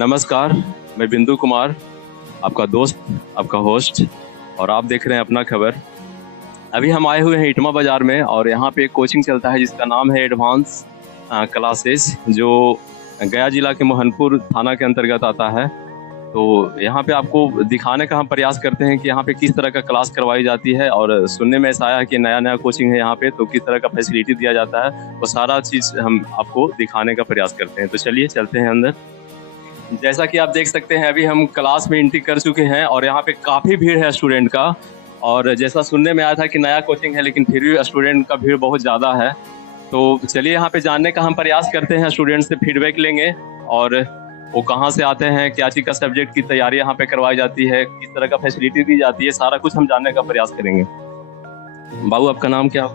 नमस्कार, मैं बिंदु कुमार, आपका दोस्त, आपका होस्ट, और आप देख रहे हैं अपना खबर। अभी हम आए हुए हैं इटमा बाज़ार में और यहाँ पे एक कोचिंग चलता है जिसका नाम है एडवांस क्लासेस, जो गया जिला के मोहनपुर थाना के अंतर्गत आता है। तो यहाँ पे आपको दिखाने का हम प्रयास करते हैं कि यहाँ पे किस तरह का क्लास करवाई जाती है, और सुनने में ऐसा आया है कि नया कोचिंग है यहाँ पे, तो किस तरह का फैसिलिटी दिया जाता है, वो सारा चीज़ हम आपको दिखाने का प्रयास करते हैं। तो चलिए चलते हैं अंदर। जैसा कि आप देख सकते हैं, अभी हम क्लास में एंट्री कर चुके हैं और यहाँ पे काफ़ी भीड़ है स्टूडेंट का। और जैसा सुनने में आया था कि नया कोचिंग है, लेकिन फिर भी स्टूडेंट का भीड़ बहुत ज़्यादा है। तो चलिए यहाँ पे जानने का हम प्रयास करते हैं, स्टूडेंट से फीडबैक लेंगे और वो कहाँ से आते हैं, क्या चीज़ का सब्जेक्ट की तैयारी यहाँ पे करवाई जाती है, किस तरह का फैसिलिटी दी जाती है, सारा कुछ हम जानने का प्रयास करेंगे। बाबू, आपका नाम क्या?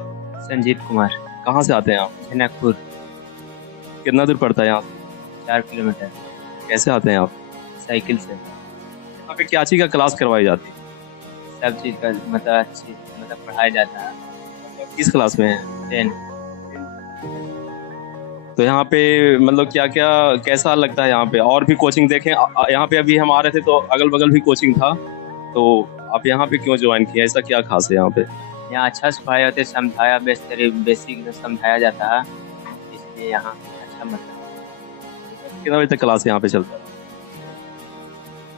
संजीत कुमार। कहाँ से आते हैं आप? जनकपुर। कितना दूर पड़ता है यहाँ? 4 किलोमीटर। कैसे आते हैं आप? साइकिल से। यहाँ पे क्या चीज़ का क्लास करवाई जाती है? सब चीज़ का मतलब पढ़ाया जाता है। किस क्लास में है? 10। तो यहाँ पे मतलब क्या क्या कैसा लगता है यहाँ पे? और भी कोचिंग देखें, यहाँ पे अभी हम आ रहे थे तो अगल बगल भी कोचिंग था, तो आप यहाँ पे क्यों ज्वाइन किया? ऐसा क्या खास है यहाँ पे? यहाँ अच्छा से पढ़ाई होती है, समझाया बेसिक समझाया जाता है, इसलिए यहाँ अच्छा मतलब। कितना बजे तक क्लास यहाँ पे चलता है?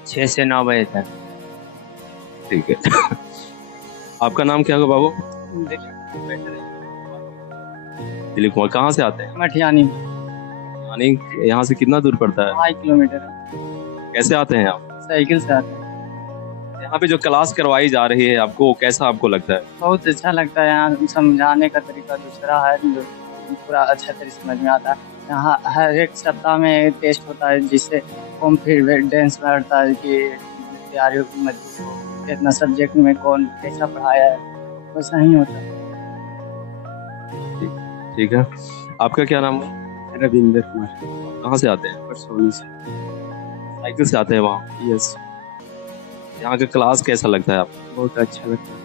6 से 9 बजे तक। ठीक है। आपका नाम क्या होगा बाबू? दिलीप कुमार। कहाँ से आते हैं? मठियानी। यानी यहाँ से कितना दूर पड़ता है? 2.5 किलोमीटर। कैसे आते हैं आप? साइकिल से आते हैं। यहाँ पे जो क्लास करवाई जा रही है आपको, कैसा आपको लगता है? बहुत अच्छा लगता है। यहाँ समझाने का तरीका दूसरा है, जो पूरा अच्छा तरीके समझ में आता है। यहाँ हर एक सप्ताह में टेस्ट होता है, जिससे कॉन्फिडेंस बढ़ता है कि तैयारी मजबूत, इतना सब्जेक्ट में कौन कैसा पढ़ाया है, वैसा ही होता है। ठीक है। आपका क्या नाम है? रविंद्र कुमार। कहाँ से आते हैं? परसोनी से। साइकिल से आते हैं वहाँ? यस। यहाँ का क्लास कैसा लगता है आपको? बहुत अच्छा लगता है।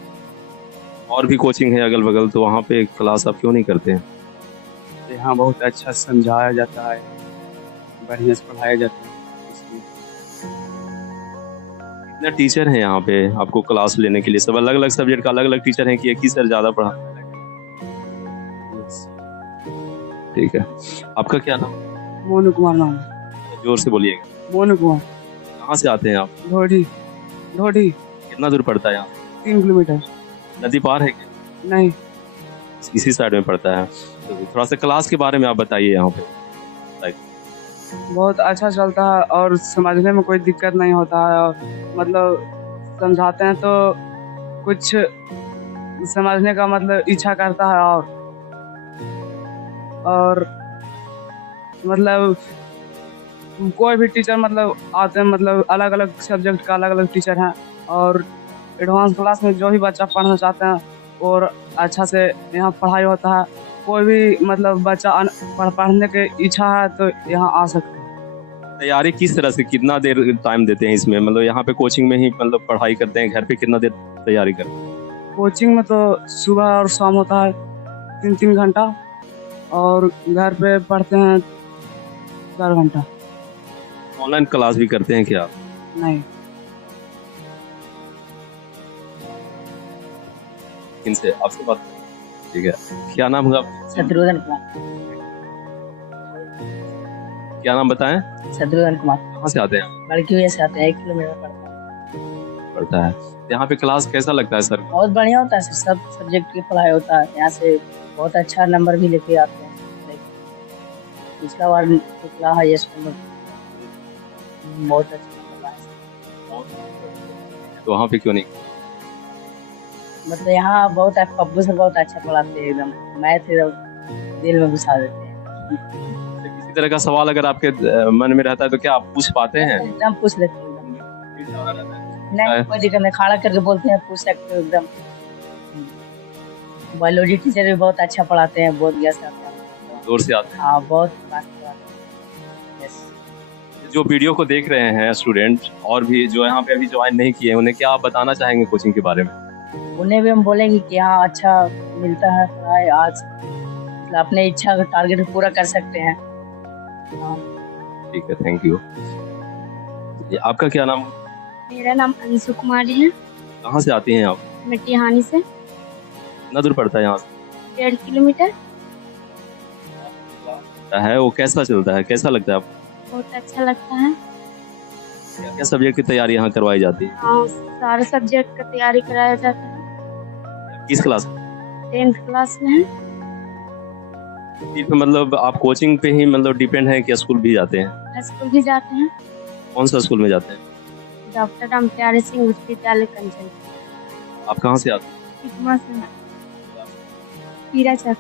और भी कोचिंग है अगल बगल, तो वहाँ पे क्लास आप क्यों नहीं करते हैं? यहाँ बहुत अच्छा समझाया जाता है, बढ़िया से पढ़ाया जाता है, इसलिए। कितने टीचर हैं यहाँ पे आपको क्लास लेने के लिए? सब अलग अलग सब्जेक्ट का अलग अलग टीचर हैं कि एक ही सर ज़्यादा पढ़ा? ठीक है। आपका क्या नाम? मोनू कुमार नाम। जोर से बोलिएगा। मोनू कुमार। कहाँ से आते हैं आप? ढोडी। कितना दूर पड़ता है यहाँ? 3 किलोमीटर। नदी पार है क्या? नहीं। इसी साइड में पड़ता है। तो थोड़ा सा क्लास के बारे में आप बताइए यहाँ पे। बहुत अच्छा चलता है और समझने में कोई दिक्कत नहीं होता है, और मतलब समझाते हैं तो कुछ समझने का मतलब इच्छा करता है, और मतलब कोई भी टीचर मतलब आते हैं, मतलब अलग अलग सब्जेक्ट का अलग अलग टीचर हैं, और एडवांस क्लास में जो भी बच्चा पढ़ना चाहते हैं और अच्छा से यहाँ पढ़ाई होता है। कोई भी मतलब बच्चा पढ़ने की इच्छा है तो यहाँ आ सकते हैं। तैयारी किस तरह से, कितना देर टाइम देते हैं इसमें? मतलब यहाँ पे कोचिंग में ही मतलब पढ़ाई करते हैं, घर पे कितना देर तैयारी करते हैं? कोचिंग में तो सुबह और शाम होता है 3-3 घंटा, और घर पे पढ़ते हैं 4 घंटा। ऑनलाइन क्लास भी करते हैं क्या? नहीं। किनसे? आपसे बात? ठीक है। क्या नाम होगा? शत्रुघ्न कुमार। क्या नाम बताएं? शत्रुघ्न कुमार। कहाँ से आते हैं? लड़की से आते हैं, 1 किलोमीटर पड़ता है। यहाँ पे क्लास कैसा लगता है सर? बहुत बढ़िया होता है सर, सब सब्जेक्ट की पढ़ाई होता है। यहाँ से बहुत अच्छा नंबर भी लेके आते हैं। पिछला बार निकला है यस नंबर, बहुत अच्छा नंबर आया। तो वहाँ पे क्यों नहीं? मतलब यहाँ बहुत पप्पू से बहुत अच्छा पढ़ाते हैं, एकदम मैथ एकदम दिल में घुसा देते हैं। किसी तरह का सवाल अगर आपके मन में रहता है तो क्या आप पूछ पाते हैं? एकदम पूछ लेते हैं, नहीं कोई दिक्कत नहीं, खड़ा करके बोलते हैं, पूछ सकते हो एकदम। बायोलॉजी टीचर भी बहुत अच्छा पढ़ाते हैं, बहुत गया से आते हैं। दूर से आते हैं? हाँ, बहुत फास्ट पढ़ाते हैं। यस। जो वीडियो को देख रहे हैं स्टूडेंट और भी जो यहाँ पे अभी ज्वाइन नहीं किए, उन्हें क्या आप बताना चाहेंगे कोचिंग के बारे में? उन्हें भी हम बोलेंगे कि यहाँ अच्छा मिलता है पढ़ाई, आज मतलब अपने इच्छा का टारगेट पूरा कर सकते हैं। हाँ। ठीक है, थैंक यू। ये आपका क्या नाम? मेरा नाम अंशु कुमारी है। कहाँ से आती हैं आप? मटिहानी से। कितना दूर पड़ता है यहाँ से? 1.5 किलोमीटर। है वो कैसा चलता है, कैसा लगता है आपको? बहुत अच्छा लगता है। क्या क्या सब्जेक्ट की तैयारी यहाँ करवाई जाती है? हाँ, सारे सब्जेक्ट का तैयारी कराया जाता है। किस क्लास में? 10th क्लास में है। मतलब आप कोचिंग पे ही मतलब डिपेंड है कि स्कूल भी जाते हैं? स्कूल भी जाते हैं। कौन सा स्कूल में जाते हैं? डॉक्टर राम प्यारे सिंह उच्च विद्यालय कंचन। आप कहाँ से आते हैं? इटमा से। पीराचक।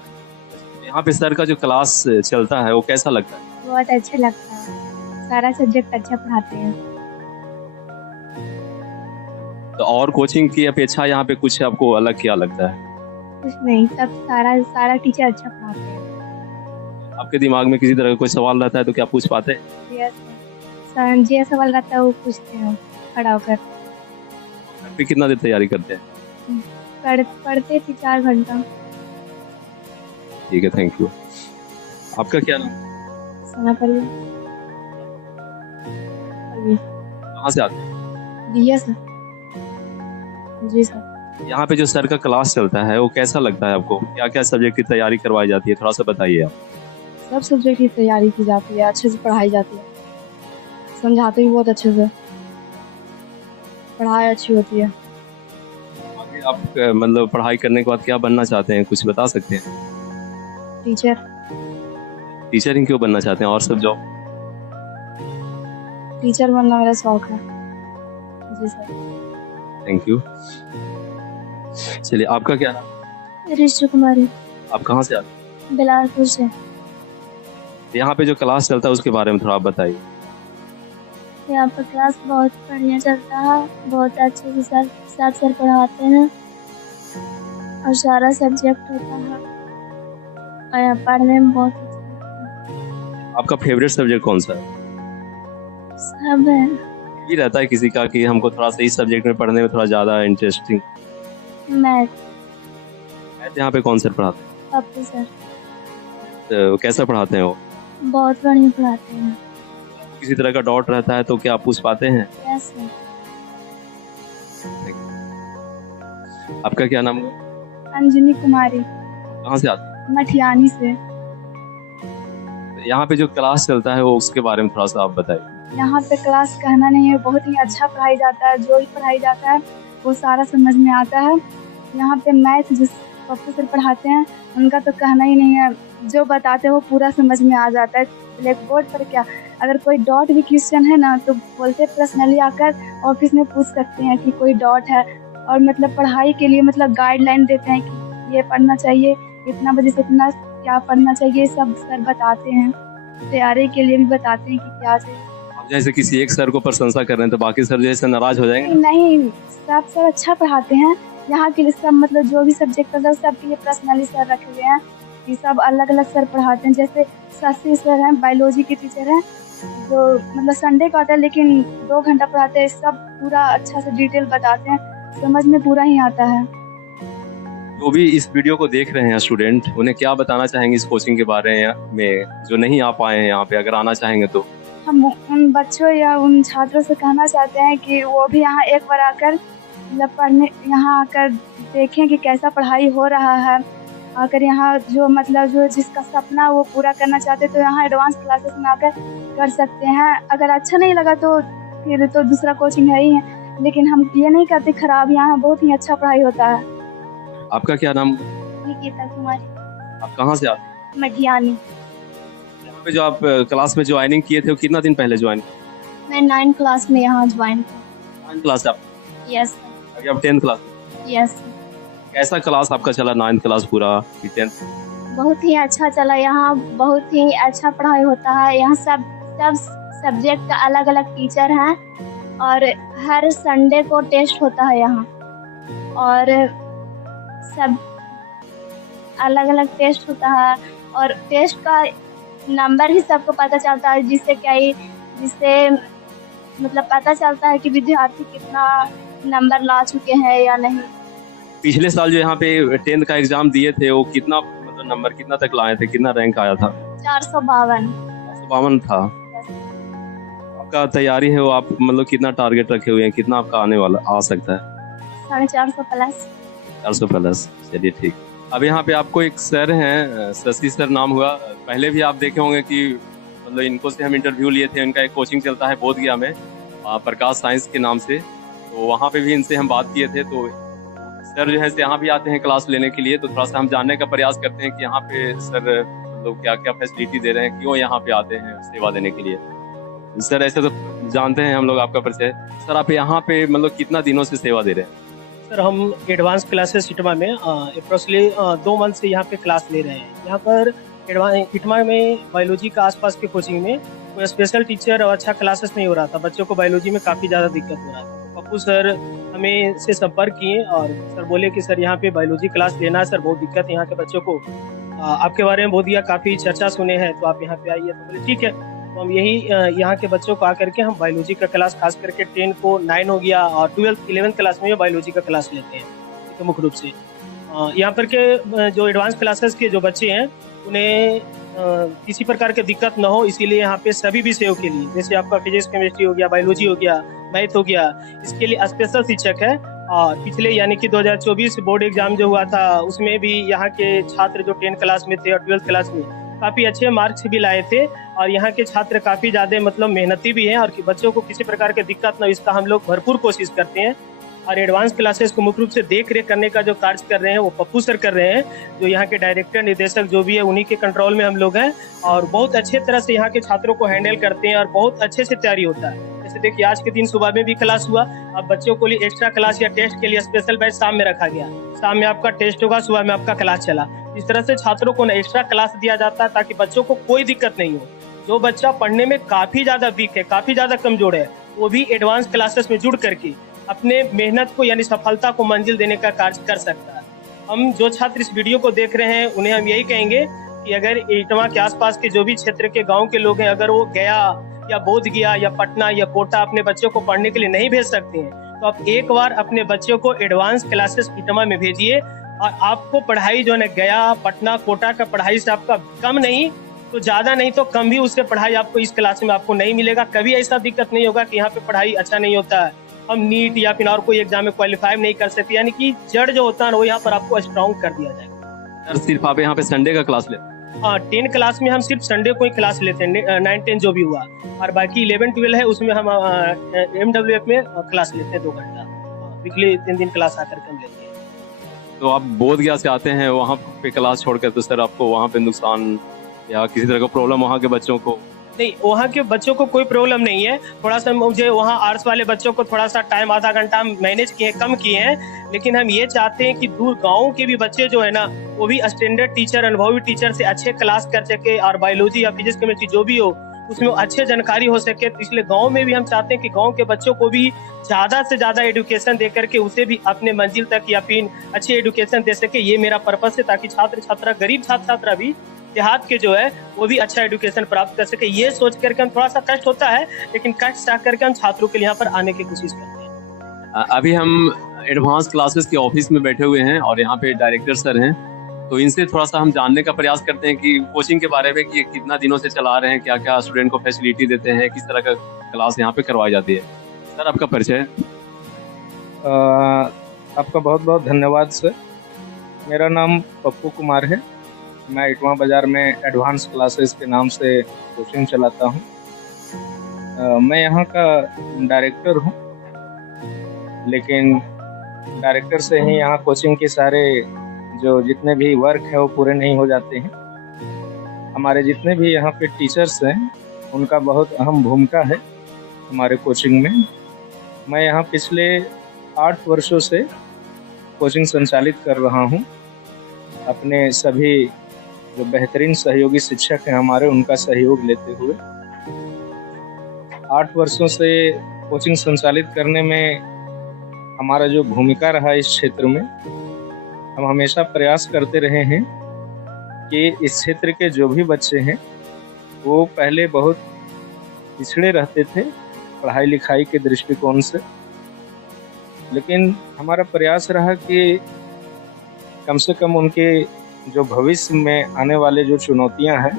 यहाँ पे सर का जो क्लास चलता है वो कैसा लगता है? बहुत अच्छा लगता है। सारा सब्जेक्ट अच्छा पढ़ाते हैं। तो और कोचिंग की अपेक्षा यहाँ पे कुछ आपको अलग क्या लगता है? कुछ नहीं, सब सारा टीचर अच्छा पढ़ाते हैं। आपके दिमाग में किसी तरह का कोई सवाल रहता है तो क्या पूछ पाते हैं? यस सर, जो सवाल रहता है वो पूछते हैं खड़ा होकर। फिर कितना देर तैयारी करते हैं? पढ़ते थे 4 घंटा। ठीक है, थैंक यू। आपका क्या नाम? सना परिया। कहाँ से आते हैं? दिया सर। जी सर। यहाँ पे जो सर का क्लास चलता है वो कैसा लगता है आपको? क्या क्या सब्जेक्ट की तैयारी करवाई जाती है, थोड़ा सा बताइए आप। सब सब्जेक्ट की तैयारी की जाती है, अच्छे से पढ़ाई जाती है, समझाते भी बहुत अच्छे से, पढ़ाई अच्छी होती है। आगे आप मतलब पढ़ाई करने के बाद क्या बनना चाहते हैं, कुछ बता सकते हैं? टीचर। टीचर ही क्यों बनना चाहते हैं, और सब जॉब? टीचर बनना मेरा शौक है। जी सर। Thank you. चलिए, आपका क्या नाम? ऋषि कुमारी। आप कहाँ से आते हैं? बिलासपुर से। यहाँ पे जो क्लास चलता है उसके बारे में थोड़ा आप बताइए। यहाँ पर क्लास बहुत बढ़िया चलता है, बहुत अच्छे से सर पढ़ाते हैं और सारा सब्जेक्ट होता है और यहाँ पढ़ने में बहुत अच्छा लगता है। आपका फेवरेट सब्जेक्ट कौन सा है? सब है। ये रहता है किसी का कि हमको थोड़ा सा इस सब्जेक्ट में पढ़ने में थोड़ा ज़्यादा इंटरेस्टिंग। मैथ। यहाँ पे कौन सर पढ़ाते हैं? पप्पू सर। तो कैसा पढ़ाते हैं वो? बहुत बढ़िया पढ़ाते हैं। किसी तरह का डाउट रहता है तो क्या आप पूछ पाते हैं? Yes sir. आपका क्या नाम है? अंजनी कुमारी। कहाँ से आते हैं? मटिहानी से। यहाँ पे जो क्लास चलता है वो उसके बारे में थोड़ा सा आप बताइए। यहाँ पे क्लास कहना नहीं है, बहुत ही अच्छा पढ़ाई जाता है, जो भी पढ़ाई जाता है वो सारा समझ में आता है। यहाँ पे मैथ जिस पप्पू सर पढ़ाते हैं उनका तो कहना ही नहीं है, जो बताते हैं वो पूरा समझ में आ जाता है। ब्लैक बोर्ड पर क्या, अगर कोई डॉट भी क्वेश्चन है ना तो बोलते पर्सनली आकर ऑफिस में पूछ सकते हैं कि कोई डॉट है, और मतलब पढ़ाई के लिए मतलब गाइडलाइन देते हैं कि ये पढ़ना चाहिए, इतना बजे से इतना क्या पढ़ना चाहिए, सब सर बताते हैं। तैयारी के लिए भी बताते हैं कि क्या चाहिए। आप जैसे किसी एक सर को प्रशंसा कर रहे हैं तो बाकी सर जैसे नाराज हो जाएंगे? नहीं, सब सर अच्छा पढ़ाते हैं। यहाँ के लिए सब मतलब जो भी सब्जेक्ट है सबके लिए पर्सनली सर रखे हुए हैं कि सब अलग अलग सर पढ़ाते हैं। जैसे शशि सर हैं, बायोलॉजी के टीचर हैं, जो मतलब संडे को आता है लेकिन 2 घंटा पढ़ाते हैं, सब पूरा अच्छा से डिटेल बताते हैं, समझ में पूरा ही आता है। जो भी इस वीडियो को देख रहे हैं स्टूडेंट, उन्हें क्या बताना चाहेंगे इस कोचिंग के बारे में, जो नहीं आ पाए हैं यहाँ पे, अगर आना चाहेंगे तो? हम उन बच्चों या उन छात्रों से कहना चाहते हैं कि वो भी यहाँ एक बार आकर मतलब पढ़ने, यहाँ आकर देखें कि कैसा पढ़ाई हो रहा है। आकर यहाँ जो मतलब जो जिसका सपना वो पूरा करना चाहते तो यहाँ एडवांस क्लासेस में आकर कर सकते हैं। अगर अच्छा नहीं लगा तो फिर तो दूसरा कोचिंग है ही है, लेकिन हम ये नहीं करते खराब, यहाँ बहुत ही अच्छा पढ़ाई होता है। आपका क्या नाम? निकिता कुमारी। आप कहाँ से आते हैं? मटिहानी। यहाँ पे जो आप क्लास में ज्वाइनिंग किए थे वो कितना दिन पहले ज्वाइन? मैं 9th क्लास में यहाँ ज्वाइन किया। 9th क्लास आप? यस। अभी आप 10th क्लास? यस। कैसा क्लास आपका चला 9th क्लास पूरा, 10th? बहुत ही अच्छा चला। यहाँ बहुत ही अच्छा पढ़ाई होता है। यहाँ सब सब्जेक्ट का अलग अलग टीचर हैं और हर संडे को टेस्ट होता है यहाँ, और सब अलग अलग टेस्ट होता है और टेस्ट का नंबर ही सबको पता चलता है, जिससे मतलब पता चलता है कि विद्यार्थी कितना नंबर ला चुके हैं या नहीं। पिछले साल जो यहाँ पे 10th का एग्जाम दिए थे वो कितना मतलब नंबर कितना तक लाए थे, कितना रैंक आया था? 452। 452 था। आपका तैयारी है वो आप मतलब कितना टारगेट रखे हुए हैं, कितना आपका आने वाला आ सकता है? 450 प्लस। 400 प्लस, चलिए ठीक। अब यहाँ पे आपको एक सर हैं, शशि सर नाम हुआ, पहले भी आप देखे होंगे कि मतलब इनको से हम इंटरव्यू लिए थे। इनका एक कोचिंग चलता है बोधगया में, प्रकाश साइंस के नाम से, तो वहाँ पे भी इनसे हम बात किए थे। तो सर जो है यहाँ भी आते हैं क्लास लेने के लिए, तो थोड़ा सा हम जानने का प्रयास करते हैं कि यहाँ पे सर मतलब क्या क्या फैसिलिटी दे रहे हैं, क्यों यहाँ पे आते हैं सेवा देने के लिए। सर ऐसे तो जानते हैं हम लोग आपका परिचय, सर आप यहाँ पे मतलब कितना दिनों से सेवा दे रहे हैं? सर हम एडवांस क्लासेस इटमा में अप्रोक्सली 2 मंथ से यहाँ पे क्लास ले रहे हैं। यहाँ पर इटमा में बायोलॉजी का आसपास के कोचिंग में कोई स्पेशल टीचर और अच्छा क्लासेस नहीं हो रहा था, बच्चों को बायोलॉजी में काफ़ी ज़्यादा दिक्कत हो रहा था। पप्पू सर हमें से संपर्क किए और सर बोले कि सर यहाँ पे बायोलॉजी क्लास लेना है, सर बहुत दिक्कत है यहाँ के बच्चों को, आपके बारे में बहुत दिया, काफ़ी चर्चा सुने हैं, तो आप यहाँ पे आइए। तो बोले ठीक है। तो हम यही यहाँ के बच्चों को आकर के हम बायोलॉजी का क्लास, खास करके 10 को 9 हो गया और 12th 11th क्लास में बायोलॉजी का क्लास लेते हैं, ठीक है, मुख्य रूप से। यहाँ पर के जो एडवांस क्लासेस के जो बच्चे हैं उन्हें किसी प्रकार की दिक्कत ना हो, इसीलिए यहाँ पे सभी विषयों के लिए, जैसे आपका फिजिक्स केमिस्ट्री हो गया, बायोलॉजी हो गया, मैथ हो गया, इसके लिए स्पेशल शिक्षक है। और पिछले यानी कि 2024 बोर्ड एग्जाम जो हुआ था उसमें भी यहाँ के छात्र जो 10 क्लास में थे और 12th क्लास में काफ़ी अच्छे मार्क्स भी लाए थे। और यहाँ के छात्र काफ़ी ज़्यादा मतलब मेहनती भी हैं और बच्चों को किसी प्रकार की दिक्कत न हो, इसका हम लोग भरपूर कोशिश करते हैं। और एडवांस क्लासेस को मुख्य रूप से देख रेख करने का जो कार्य कर रहे हैं वो पप्पू सर कर रहे हैं, जो यहाँ के डायरेक्टर निदेशक जो भी है उन्हीं के कंट्रोल में हम लोग हैं और बहुत अच्छे तरह से यहाँ के छात्रों को हैंडल करते हैं और बहुत अच्छे से तैयारी होता है। जैसे देखिए आज के दिन सुबह में भी क्लास हुआ, अब बच्चों को लिए एक्स्ट्रा क्लास या टेस्ट के लिए स्पेशल बैच शाम में रखा गया, शाम में आपका टेस्ट होगा, सुबह में आपका क्लास चला। इस तरह से छात्रों को एक्स्ट्रा क्लास दिया जाता है ताकि बच्चों को कोई दिक्कत नहीं हो। जो बच्चा पढ़ने में काफ़ी ज़्यादा वीक है, काफ़ी ज़्यादा कमजोर है, वो भी एडवांस क्लासेस में जुड़ करके अपने मेहनत को यानी सफलता को मंजिल देने का कार्य कर सकता है। हम जो छात्र इस वीडियो को देख रहे हैं उन्हें हम यही कहेंगे कि अगर इटवा के आसपास के जो भी क्षेत्र के गांव के लोग हैं, अगर वो गया या बोधगया या पटना या कोटा अपने बच्चों को पढ़ने के लिए नहीं भेज सकते हैं, तो आप एक बार अपने बच्चों को एडवांस क्लासेस इटवा में भेजिए और आपको पढ़ाई जो है गया, पटना, कोटा का पढ़ाई से आपका कम नहीं तो ज़्यादा नहीं तो कम भी उससे पढ़ाई आपको इस क्लास में आपको नहीं मिलेगा। कभी ऐसा दिक्कत नहीं होगा कि यहाँ पे पढ़ाई अच्छा नहीं होता है, हम नीट या फिर और कोई एग्जाम में क्वालिफाई नहीं कर सकते, यानी कि जड़ जो होता है वो यहाँ पर आपको स्ट्रॉन्ग कर दिया जाएगा। सर सिर्फ आप यहाँ पे संडे का क्लास लेते हैं? हाँ, 10 क्लास में हम सिर्फ संडे को ही क्लास लेते हैं, 9, 10 जो भी हुआ, और बाकी 11, 12 है उसमें हम MWF में क्लास लेते हैं 2 घंटा, वीकली 3 दिन क्लास आकर के हम लेते हैं। तो आप बोधगया से आते हैं वहाँ पे क्लास छोड़कर, तो सर आपको वहाँ पे नुकसान या किसी तरह का प्रॉब्लम वहाँ के बच्चों को? नहीं, वहाँ के बच्चों को कोई प्रॉब्लम नहीं है। थोड़ा सा मुझे वहाँ आर्ट्स वाले बच्चों को थोड़ा सा टाइम आधा घंटा हम मैनेज किए, कम किए हैं, लेकिन हम ये चाहते हैं कि दूर गाँव के भी बच्चे जो है ना वो भी स्टैंडर्ड टीचर, अनुभवी टीचर से अच्छे क्लास कर सके और बायोलॉजी या फिजिक्स केमिस्ट्री जो भी हो उसमें अच्छे जानकारी हो सके। तो इसलिए गाँव में भी हम चाहते हैं कि गाँव के बच्चों को भी ज़्यादा से ज़्यादा एजुकेशन दे करके उसे भी अपने मंजिल तक या फिर अच्छी एजुकेशन दे सके, ये मेरा पर्पस है, ताकि छात्र छात्रा, गरीब छात्र छात्रा भी देहात के जो है वो भी अच्छा एजुकेशन प्राप्त कर सके। ये सोच करके हम, थोड़ा सा कष्ट होता है लेकिन कष्ट सह करके हम छात्रों के लिए यहाँ पर आने की कोशिश करते हैं। अभी हम एडवांस क्लासेस के ऑफिस में बैठे हुए हैं और यहाँ पे डायरेक्टर सर हैं, तो इनसे थोड़ा सा हम जानने का प्रयास करते हैं कि कोचिंग के बारे में, कि कितना दिनों से चला रहे हैं, क्या क्या स्टूडेंट को फैसिलिटी देते हैं, किस तरह का क्लास यहाँ पे करवाई जाती है। सर आपका परिचय? आपका बहुत बहुत धन्यवाद सर। मेरा नाम पप्पू कुमार है, मैं इटवा बाज़ार में एडवांस क्लासेस के नाम से कोचिंग चलाता हूँ। मैं यहाँ का डायरेक्टर हूँ, लेकिन डायरेक्टर से ही यहाँ कोचिंग के सारे जो जितने भी वर्क है वो पूरे नहीं हो जाते हैं। हमारे जितने भी यहाँ पे टीचर्स हैं उनका बहुत अहम भूमिका है हमारे कोचिंग में। मैं यहाँ पिछले 8 वर्षों से कोचिंग संचालित कर रहा हूँ। अपने सभी जो बेहतरीन सहयोगी शिक्षक हैं हमारे, उनका सहयोग लेते हुए 8 वर्षों से कोचिंग संचालित करने में हमारा जो भूमिका रहा इस क्षेत्र में, हम हमेशा प्रयास करते रहे हैं कि इस क्षेत्र के जो भी बच्चे हैं वो पहले बहुत पिछड़े रहते थे पढ़ाई लिखाई के दृष्टिकोण से, लेकिन हमारा प्रयास रहा कि कम से कम उनके जो भविष्य में आने वाले जो चुनौतियां हैं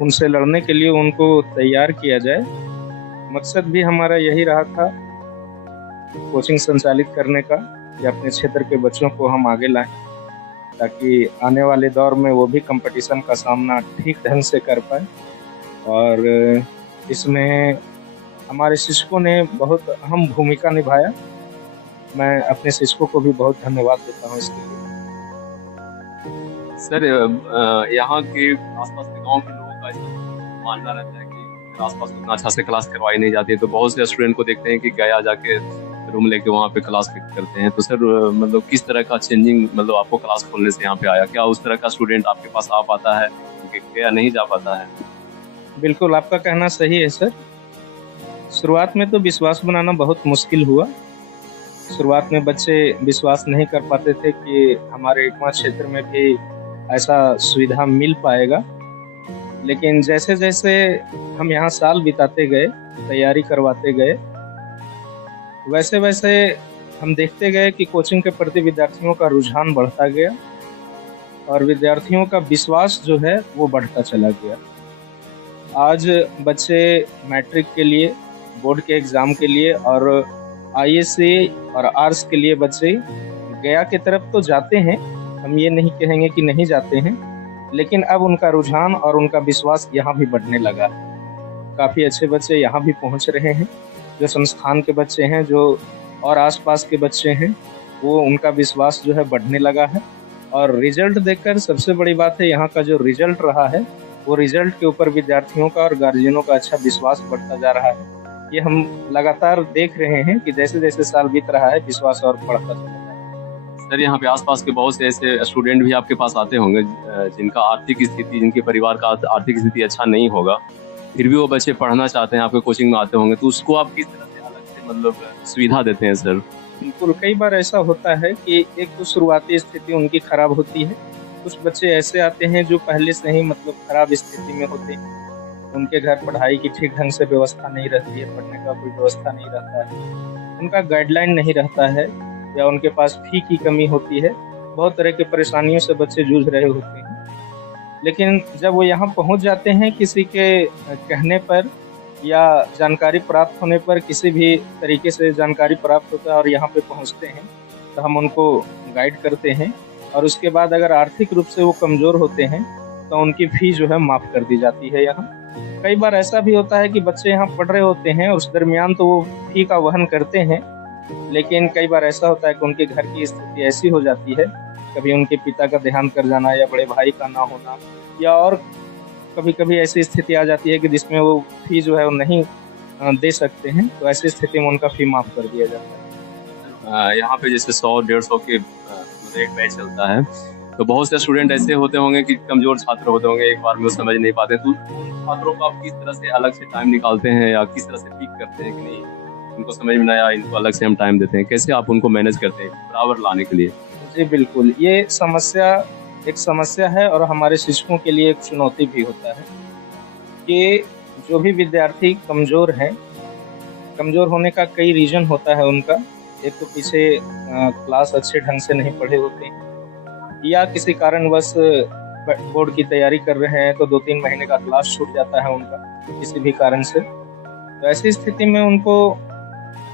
उनसे लड़ने के लिए उनको तैयार किया जाए मकसद भी हमारा यही रहा था कोचिंग संचालित करने का कि अपने क्षेत्र के बच्चों को हम आगे लाएं, ताकि आने वाले दौर में वो भी कंपटीशन का सामना ठीक ढंग से कर पाए। और इसमें हमारे शिक्षकों ने बहुत अहम भूमिका निभाया। मैं अपने शिक्षकों को भी बहुत धन्यवाद देता हूँ इसके लिए। सर, यहाँ के आसपास के गांव के लोगों का ऐसा मानना रहता है कि आसपास उतना अच्छा से क्लास करवाई नहीं जाती है, तो बहुत से स्टूडेंट को देखते हैं कि गया जाके रूम लेके वहाँ पे क्लास करते हैं। तो सर, मतलब किस तरह का चेंजिंग मतलब आपको क्लास खोलने से यहाँ पे आया? क्या उस तरह का स्टूडेंट आपके पास आ पाता है, गया नहीं जा पाता है? बिल्कुल, आपका कहना सही है सर। शुरुआत में तो विश्वास बनाना बहुत मुश्किल हुआ। शुरुआत में बच्चे विश्वास नहीं कर पाते थे कि हमारे इटवा क्षेत्र में भी ऐसा सुविधा मिल पाएगा। लेकिन जैसे जैसे हम यहाँ साल बिताते गए, तैयारी करवाते गए, वैसे वैसे हम देखते गए कि कोचिंग के प्रति विद्यार्थियों का रुझान बढ़ता गया और विद्यार्थियों का विश्वास जो है वो बढ़ता चला गया। आज बच्चे मैट्रिक के लिए, बोर्ड के एग्ज़ाम के लिए और ISC और आर्ट्स के लिए बच्चे गया की तरफ तो जाते हैं, हम ये नहीं कहेंगे कि नहीं जाते हैं, लेकिन अब उनका रुझान और उनका विश्वास यहाँ भी बढ़ने लगा। काफ़ी अच्छे बच्चे यहाँ भी पहुँच रहे हैं। जो संस्थान के बच्चे हैं, जो और आसपास के बच्चे हैं, वो उनका विश्वास जो है बढ़ने लगा है। और रिजल्ट देखकर सबसे बड़ी बात है, यहाँ का जो रिजल्ट रहा है वो रिजल्ट के ऊपर विद्यार्थियों का और गार्जियनों का अच्छा विश्वास बढ़ता जा रहा है। ये हम लगातार देख रहे हैं कि जैसे जैसे साल बीत रहा है विश्वास और बढ़ता चला जा रहा है। सर, यहाँ पे आसपास के बहुत से ऐसे स्टूडेंट भी आपके पास आते होंगे जिनका आर्थिक स्थिति, जिनके परिवार का आर्थिक स्थिति अच्छा नहीं होगा, फिर भी वो बच्चे पढ़ना चाहते हैं, आपके कोचिंग में आते होंगे, तो उसको आप किस तरह से अलग से मतलब सुविधा देते हैं सर? बिल्कुल, कई बार ऐसा होता है कि एक तो शुरुआती स्थिति उनकी खराब होती है। कुछ बच्चे ऐसे आते हैं जो पहले से ही मतलब खराब स्थिति में होते हैं, उनके घर पढ़ाई की ठीक ढंग से व्यवस्था नहीं रहती है, पढ़ने का कोई व्यवस्था नहीं रहता है, उनका गाइडलाइन नहीं रहता है, या उनके पास फी की कमी होती है। बहुत तरह की परेशानियों से बच्चे जूझ रहे होते हैं। लेकिन जब वो यहाँ पहुँच जाते हैं, किसी के कहने पर या जानकारी प्राप्त होने पर, किसी भी तरीके से जानकारी प्राप्त होता है और यहाँ पे पहुँचते हैं, तो हम उनको गाइड करते हैं। और उसके बाद अगर आर्थिक रूप से वो कमज़ोर होते हैं तो उनकी फ़ी जो है माफ़ कर दी जाती है। यहाँ कई बार ऐसा भी होता है कि बच्चे यहाँ पढ़ रहे होते हैं और उस दरमियान तो वो फ़ी का वहन करते हैं, लेकिन कई बार ऐसा होता है कि उनके घर की स्थिति ऐसी हो जाती है, कभी उनके पिता का देहांत कर जाना या बड़े भाई का ना होना, या और कभी कभी ऐसी स्थिति आ जाती है कि जिसमें वो फ़ी जो है वो नहीं दे सकते हैं, तो ऐसी स्थिति में उनका फ़ी माफ़ कर दिया जाता है। यहाँ पे जैसे 100-150 के एक बैच चलता है, तो बहुत से स्टूडेंट ऐसे होते होंगे कि कमज़ोर छात्र होते होंगे, एक बार में वो समझ नहीं पाते, तो उन छात्रों को आप किस तरह से अलग से टाइम निकालते हैं या किस तरह से पिक करते हैं कि नहीं उनको समझ में आया, इनको अलग से हम टाइम देते हैं? कैसे आप उनको मैनेज करते हैं बराबर लाने के लिए? जी बिल्कुल, ये एक समस्या है और हमारे शिक्षकों के लिए एक चुनौती भी होता है कि जो भी विद्यार्थी कमज़ोर हैं, कमज़ोर होने का कई रीज़न होता है उनका। एक तो पीछे क्लास अच्छे ढंग से नहीं पढ़े होते हैं, या किसी कारणवश बोर्ड की तैयारी कर रहे हैं तो 2-3 महीने का क्लास छूट जाता है उनका किसी भी कारण से। तो ऐसी स्थिति में उनको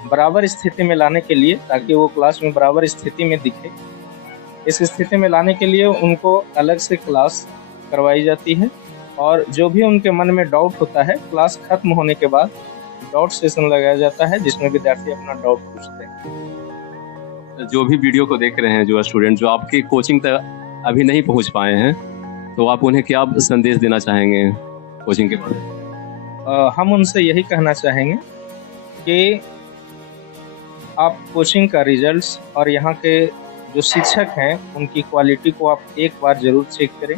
बराबर स्थिति में लाने के लिए, ताकि वो क्लास में बराबर स्थिति में दिखे, इस स्थिति में लाने के लिए उनको अलग से क्लास करवाई जाती है। और जो भी उनके मन में डाउट होता है, क्लास खत्म होने के बाद डाउट सेशन लगाया जाता है जिसमें विद्यार्थी अपना डाउट पूछते हैं। जो भी वीडियो को देख रहे हैं, जो स्टूडेंट जो आपकी कोचिंग तक अभी नहीं पहुंच पाए हैं, तो आप उन्हें क्या संदेश देना चाहेंगे कोचिंग के बारे में? हम उनसे यही कहना चाहेंगे कि आप कोचिंग का रिजल्ट्स और यहाँ के जो शिक्षक हैं उनकी क्वालिटी को आप एक बार ज़रूर चेक करें।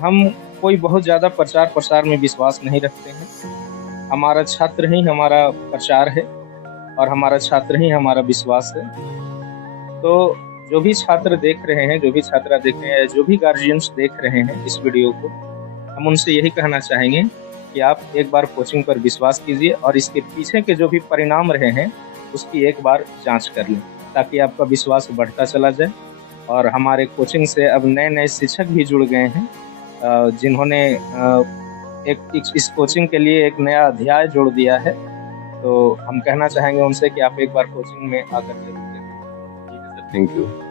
हम कोई बहुत ज़्यादा प्रचार प्रसार में विश्वास नहीं रखते हैं। हमारा छात्र ही हमारा प्रचार है और हमारा छात्र ही हमारा विश्वास है। तो जो भी छात्र देख रहे हैं, जो भी छात्रा देख रहे हैं, जो भी गार्जियंस देख रहे हैं इस वीडियो को, हम उनसे यही कहना चाहेंगे कि आप एक बार कोचिंग पर विश्वास कीजिए और इसके पीछे के जो भी परिणाम रहे हैं उसकी एक बार जांच कर लें, ताकि आपका विश्वास बढ़ता चला जाए। और हमारे कोचिंग से अब नए नए शिक्षक भी जुड़ गए हैं जिन्होंने इस कोचिंग के लिए एक नया अध्याय जोड़ दिया है। तो हम कहना चाहेंगे उनसे कि आप एक बार कोचिंग में आकर जरूर देखें। Thank you.